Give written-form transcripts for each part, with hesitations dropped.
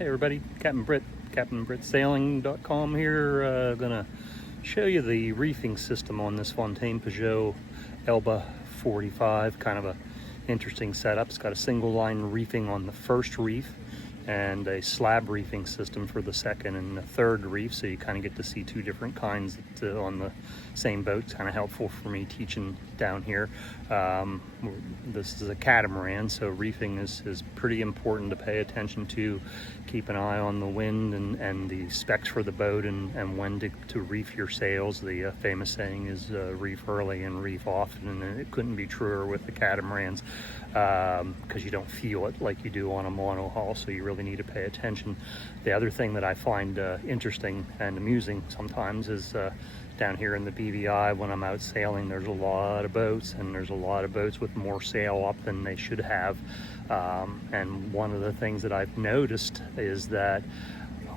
Hey everybody, Captain Britt, CaptainBritSailing.com here. Gonna show you the reefing system on this Fountain Pajot Elba 45. Kind of a interesting setup. It's got a single line reefing on the first reef and a slab reefing system for the second and the third reef, so you kind of get to see two different kinds on the same boat. It's kind of helpful for me teaching down here. This is a catamaran, so reefing is pretty important to pay attention to. Keep an eye on the wind and the specs for the boat and when to reef your sails. The famous saying is reef early and reef often, and it couldn't be truer with the catamarans because you don't feel it like you do on a monohull, so you really need to pay attention. The other thing that I find interesting and amusing sometimes is down here in the BVI, when I'm out sailing, there's a lot of boats, and there's a lot of boats with more sail up than they should have. And one of the things that I've noticed is that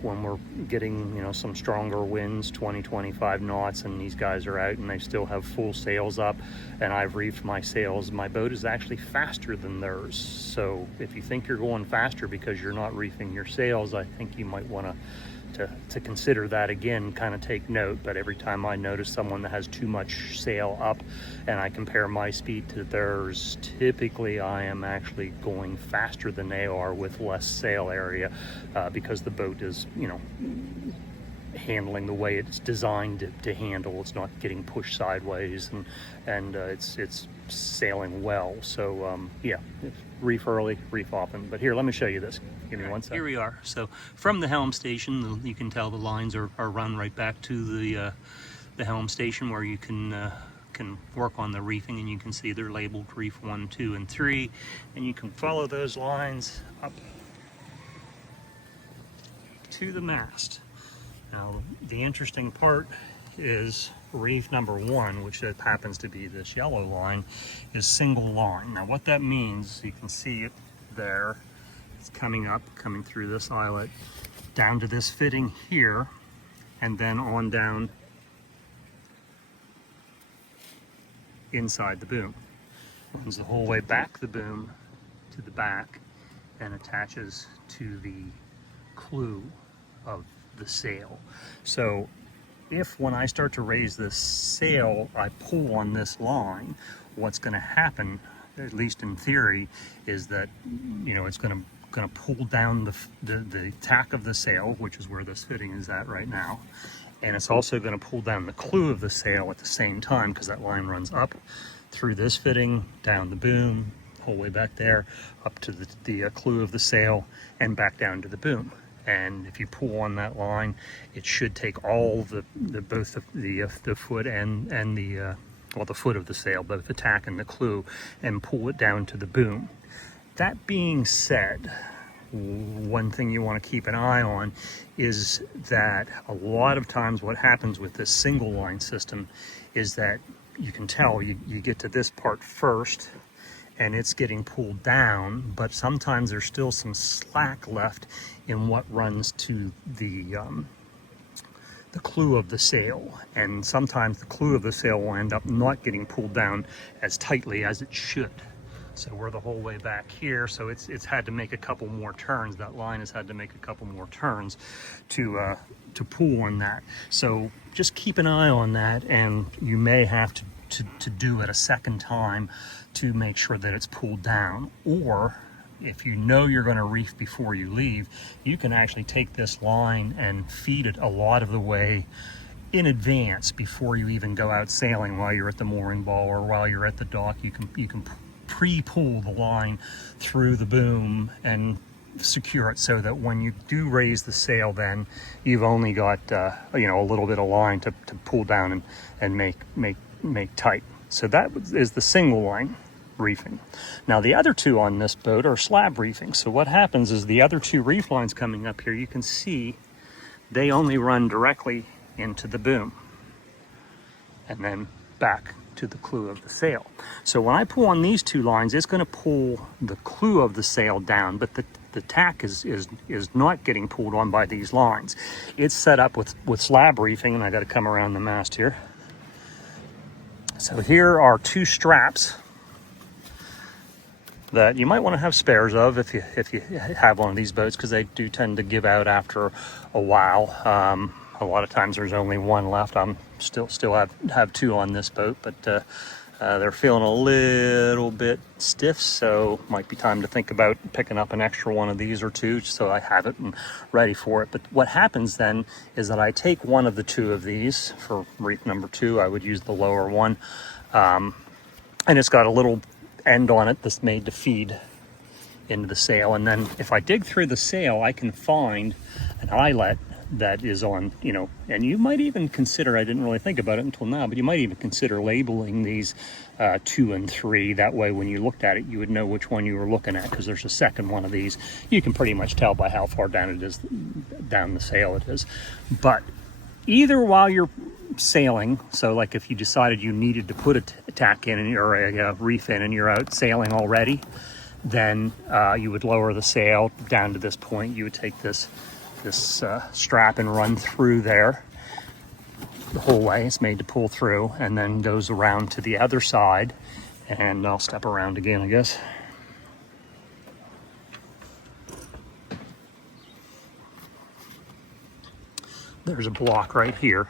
when we're getting, some stronger winds, 20-25 knots, and these guys are out and they still have full sails up, and I've reefed my sails, my boat is actually faster than theirs. So if you think you're going faster because you're not reefing your sails, I think you might want to consider that again, kind of take note. But every time I notice someone that has too much sail up and I compare my speed to theirs, typically I am actually going faster than they are with less sail area because the boat is, handling the way it's designed to handle. It's not getting pushed sideways, and it's sailing well. So yeah, reef early, reef often. But here, let me show you this. Give me one second. Here we are. So from the helm station, you can tell the lines are run right back to the helm station, where you can work on the reefing, and you can see they're labeled reef 1, 2, and 3, and you can follow those lines up to the mast. Now, the interesting part is reef number 1, which happens to be this yellow line, is single line. Now, what that means, you can see it there. It's coming through this eyelet, down to this fitting here, and then on down inside the boom. Runs the whole way back the boom to the back and attaches to the clew of the sail. So if when I start to raise this sail, I pull on this line, what's going to happen, at least in theory, is that it's going to pull down the tack of the sail, which is where this fitting is at right now, and it's also going to pull down the clew of the sail at the same time, because that line runs up through this fitting, down the boom, whole way back there, up to the clew of the sail, and back down to the boom. And if you pull on that line, it should take all both the foot and the the foot of the sail, both the tack and the clew, and pull it down to the boom. That being said, one thing you want to keep an eye on is that a lot of times what happens with this single line system is that you can tell you get to this part first and it's getting pulled down, but sometimes there's still some slack left in what runs to the clew of the sail, and sometimes the clew of the sail will end up not getting pulled down as tightly as it should. So we're the whole way back here, so it's had to make a couple more turns. That line has had to make a couple more turns to pull on that. So just keep an eye on that, and you may have to do it a second time to make sure that it's pulled down. Or if you know you're going to reef before you leave, you can actually take this line and feed it a lot of the way in advance before you even go out sailing. While you're at the mooring ball or while you're at the dock, you can pre-pull the line through the boom and secure it, so that when you do raise the sail, then you've only got a little bit of line to pull down and make tight. So that is the single line reefing. Now the other two on this boat are slab reefing. So what happens is the other two reef lines coming up here, you can see they only run directly into the boom and then back to the clew of the sail. So when I pull on these two lines, it's going to pull the clew of the sail down, but the tack is not getting pulled on by these lines. It's set up with slab reefing, and I got to come around the mast here. So here are two straps that you might want to have spares of if you have one of these boats, because they do tend to give out after a while. A lot of times there's only one left. I'm still have two on this boat, but they're feeling a little bit stiff, so might be time to think about picking up an extra one of these or two, just so I have it and ready for it. But what happens then is that I take one of the two of these for reef number 2. I would use the lower one, and it's got a little end on it that's made to feed into the sail. And then if I dig through the sail, I can find an eyelet that is on, and you might even consider, I didn't really think about it until now, but you might even consider labeling these 2 and 3. That way when you looked at it, you would know which one you were looking at, because there's a second one of these. You can pretty much tell by how far down it is, down the sail it is. But either while you're sailing, so like if you decided you needed to put a tack in or a reef in and you're out sailing already, then you would lower the sail down to this point. You would take this strap and run through there the whole way. It's made to pull through, and then goes around to the other side. And I'll step around again, I guess. There's a block right here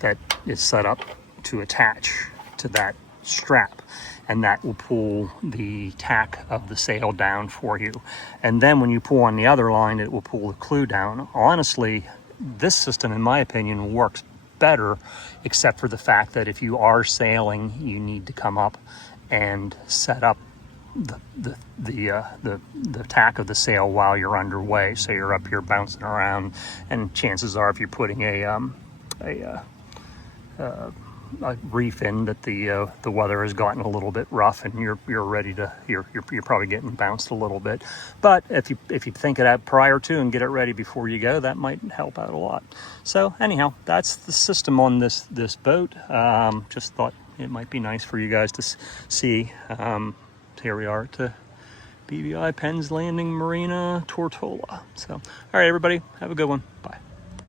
that is set up to attach to that strap, and that will pull the tack of the sail down for you. And then when you pull on the other line, it will pull the clew down. Honestly, this system, in my opinion, works better, except for the fact that if you are sailing, you need to come up and set up the tack of the sail while you're underway. So you're up here bouncing around, and chances are if you're putting a reef in, that the weather has gotten a little bit rough and you're ready to, you're probably getting bounced a little bit. But if you think it out prior to and get it ready before you go, that might help out a lot. So anyhow, that's the system on this boat. Just thought it might be nice for you guys to see. Here we are at BVI Penn's Landing Marina, Tortola. So all right, everybody, have a good one. Bye.